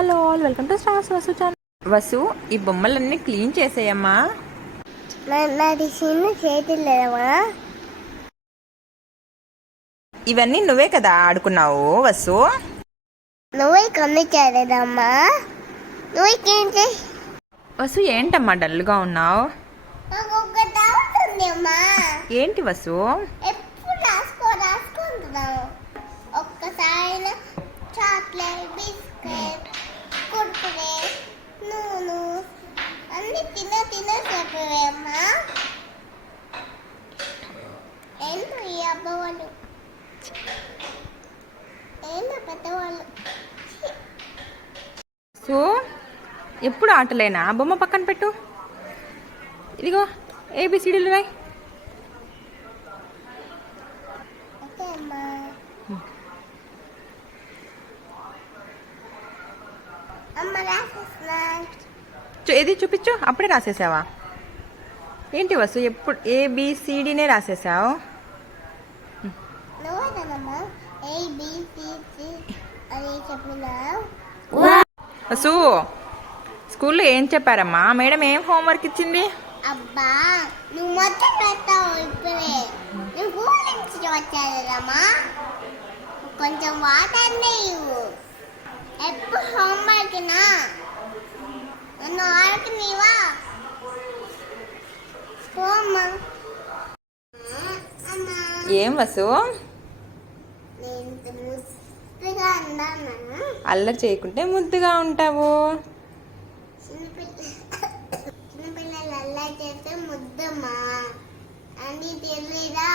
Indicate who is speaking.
Speaker 1: Hello all welcome to stars Vasu channel Vasu ఈ బొమ్మలన్నీ clean చేసేయమ్మా.
Speaker 2: నాది చిన్న చేతులు లేవా
Speaker 1: ఇవన్నీ నువ్వే కదా ఆడుకున్నావు వసు?
Speaker 2: నువ్వే కొన్ని చేయలేదమ్మా నువ్వు ఏంటి
Speaker 1: వసు ఏంటమ్మా డల్గా ఉన్నావు?
Speaker 2: నాకు ఒక డౌట్ ఉంది అమ్మా
Speaker 1: ఏంటి వసు?
Speaker 2: ఎప్పుడు రాసుకో రాసుకుంటున్నావు? ఒక్కసారి చాక్లెట్ తిన తిన చెప్పవే అమ్మా. ఏంటో ఈ అబ్బవాళ్ళు? ఏంటో పెద్దవాళ్ళు?
Speaker 1: సో ఎప్పుడు ఆటలేనా? బొమ్మ పక్కన పెట్టు. ఇదిగో ఏబిసిడీలు రాయ్
Speaker 2: అమ్మా రాసేస్తున్నా.
Speaker 1: ఏది చూపించు? అప్పుడే రాసేసావా? ఏంటి వసు ఎప్పుడు ఏబిసిడీనే రాసేసావు? వసు స్కూల్లో ఏం చెప్పారమ్మా? మేడం ఏం హోంవర్క్ ఇచ్చింది?
Speaker 2: అబ్బా నువ్వు మొత్తం పెడతావు ఇప్పుడే. నువ్వు నుంచి వచ్చాదమ్మా కొంచెం వాటర్ ఇవ్వు. ఎప్పుడు హోంవర్క్
Speaker 1: ఏం వసు? అల్లరి చేయకుంటే ముద్దుగా ఉంటావు.
Speaker 2: అని తెలీదా